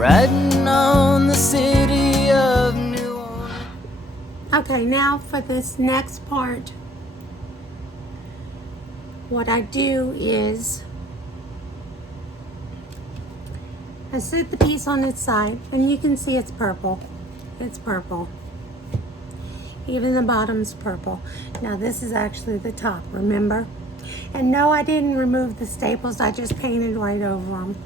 riding on the city of New Orleans. Okay, now for this next part, what I do is I sit the piece on its side, and you can see it's purple. It's purple. Even the bottom's purple. Now this is actually the top, remember? And no, I didn't remove the staples, I just painted right over them.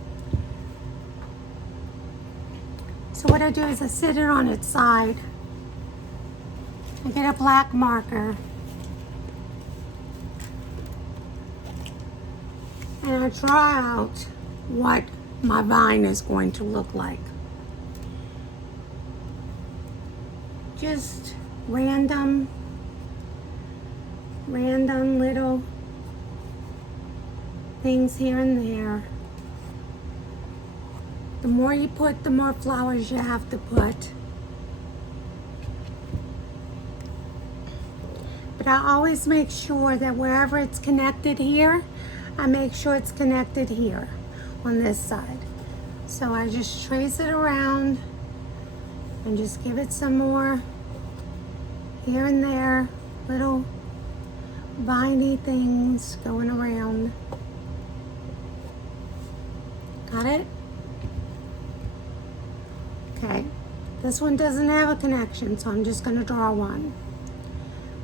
So what I do is I sit it on its side. I get a black marker. And I draw out what my vine is going to look like. Just random little things here and there. The more you put, the more flowers you have to put. But I always make sure that wherever it's connected here, I make sure it's connected here on this side. So I just trace it around and just give it some more here and there, little viney things going around. Got it? Okay, this one doesn't have a connection, so I'm just going to draw one.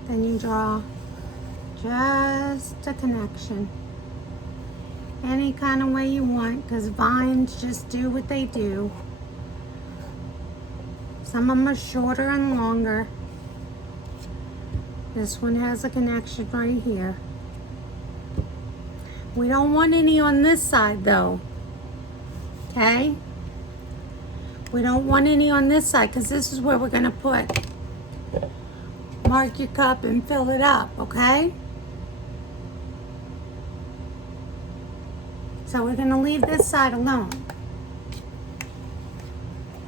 Then you draw just a connection. Any kind of way you want, because vines just do what they do. Some of them are shorter and longer. This one has a connection right here. We don't want any on this side though. Okay? We don't want any on this side because this is where we're going to put. Mark your cup and fill it up, okay? So we're going to leave this side alone.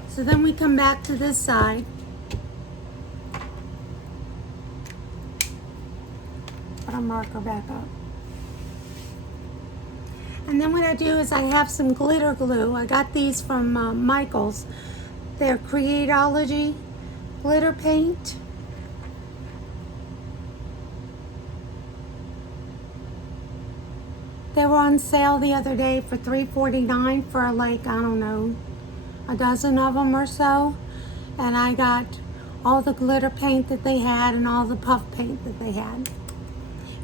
So then we come back to this side. Put our marker back up. And then what I do is I have some glitter glue. I got these from Michaels. They're Creatology glitter paint. They were on sale the other day for $3.49 for like, I don't know, a dozen of them or so. And I got all the glitter paint that they had and all the puff paint that they had.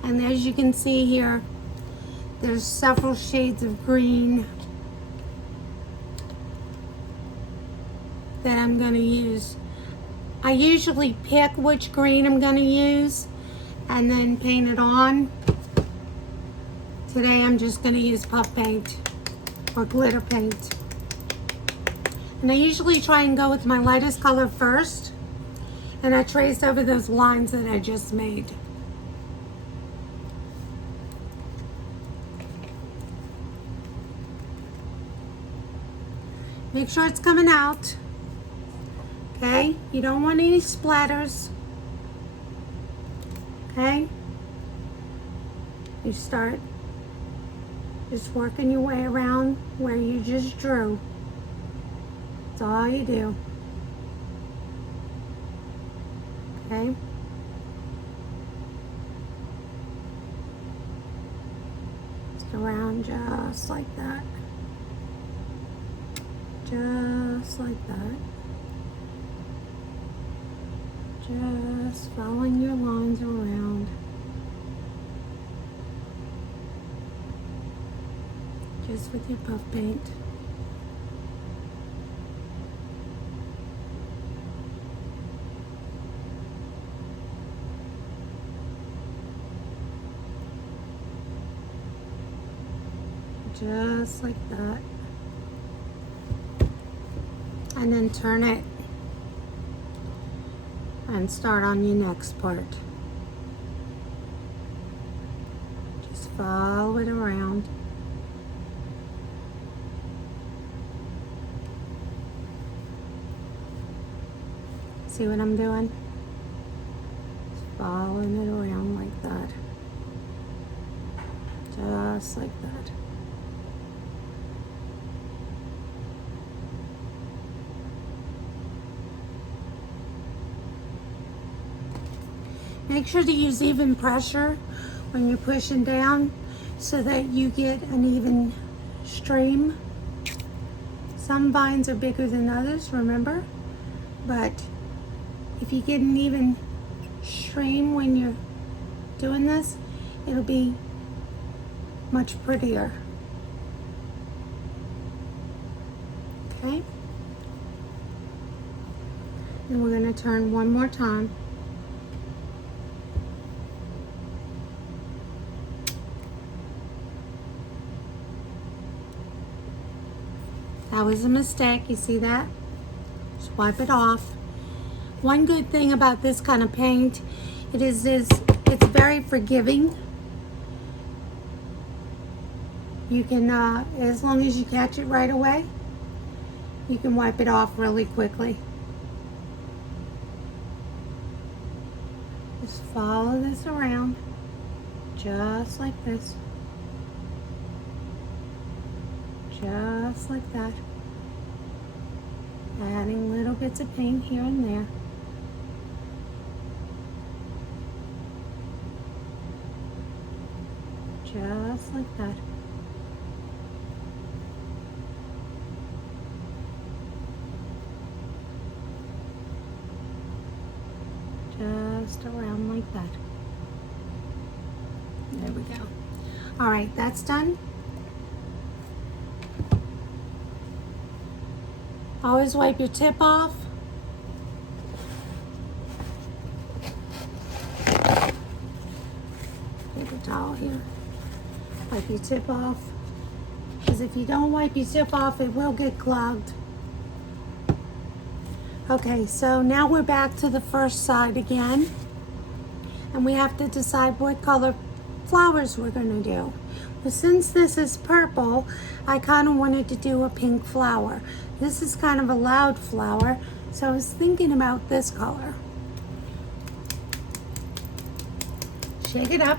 And as you can see here, there's several shades of green that I'm going to use. I usually pick which green I'm going to use and then paint it on. Today I'm just going to use puff paint or glitter paint. And I usually try and go with my lightest color first, and I trace over those lines that I just made. Make sure it's coming out. Okay? You don't want any splatters. Okay? You start just working your way around where you just drew. That's all you do. Okay? Just around just like that. Just like that. Just following your lines around. Just with your puff paint. Just like that. And then turn it and start on your next part. Just follow it around. See what I'm doing? Just following it around like that. Just like that. Make sure to use even pressure when you're pushing down so that you get an even stream. Some vines are bigger than others, remember? But if you get an even stream when you're doing this, it'll be much prettier. Okay? And we're going to turn one more time. That was a mistake, you see that? Just wipe it off. One good thing about this kind of paint, it's very forgiving. You can, as long as you catch it right away, you can wipe it off really quickly. Just follow this around, just like this. Just like that. Adding little bits of paint here and there. Just like that. Just around like that. There we go. All right, that's done. Always wipe your tip off. Paper towel here. Wipe your tip off. Because if you don't wipe your tip off, it will get clogged. Okay, so now we're back to the first side again. And we have to decide what color flowers we're going to do. Well, since this is purple, I kind of wanted to do a pink flower. This is kind of a loud flower, so I was thinking about this color. Shake it up.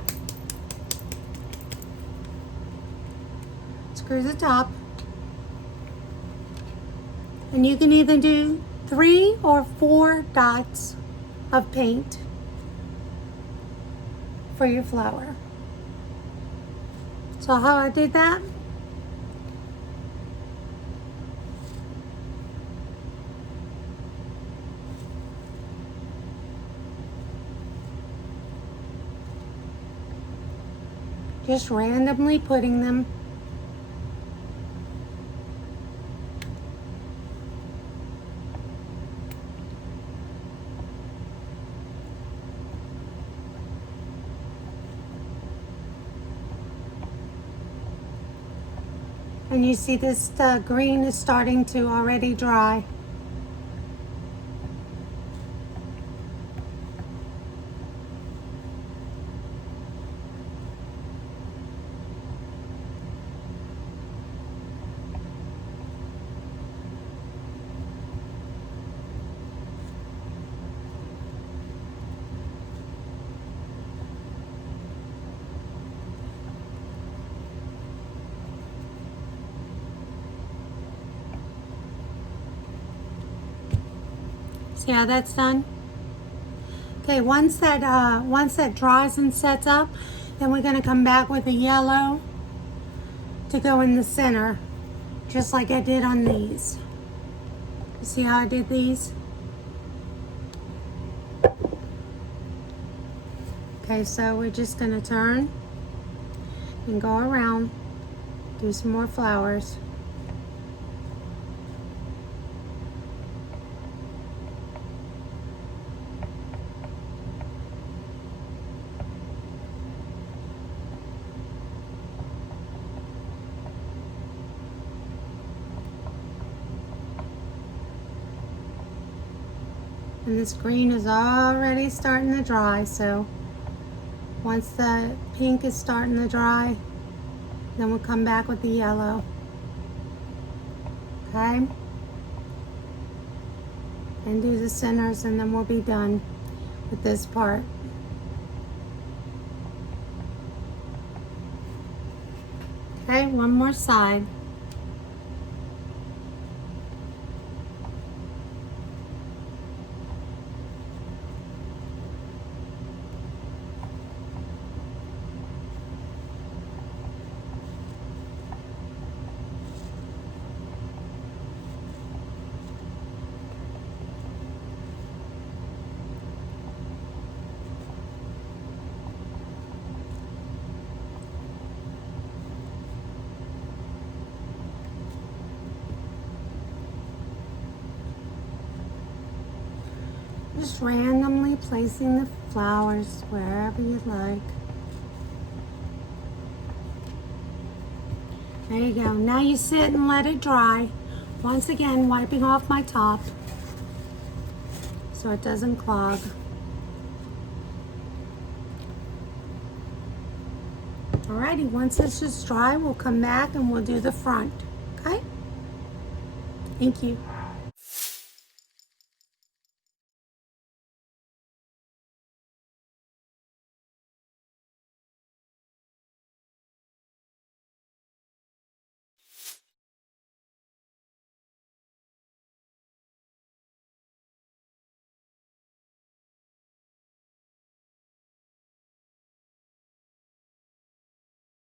Screw the top. And you can either do 3 or 4 dots of paint for your flower. So how I did that? Just randomly putting them. And you see this green is starting to already dry. See how that's done? Okay, once that dries and sets up, then we're going to come back with a yellow to go in the center, just like I did on these. You see how I did these? Okay, so we're just going to turn and go around, do some more flowers. And this green is already starting to dry, so once the pink is starting to dry, then we'll come back with the yellow. Okay? And do the centers, and then we'll be done with this part. Okay, one more side. just randomly placing the flowers wherever you'd like. There you go. Now you sit and let it dry. Once again, wiping off my top so it doesn't clog. Alrighty, once it's just dry, we'll come back and we'll do the front. Okay? Thank you.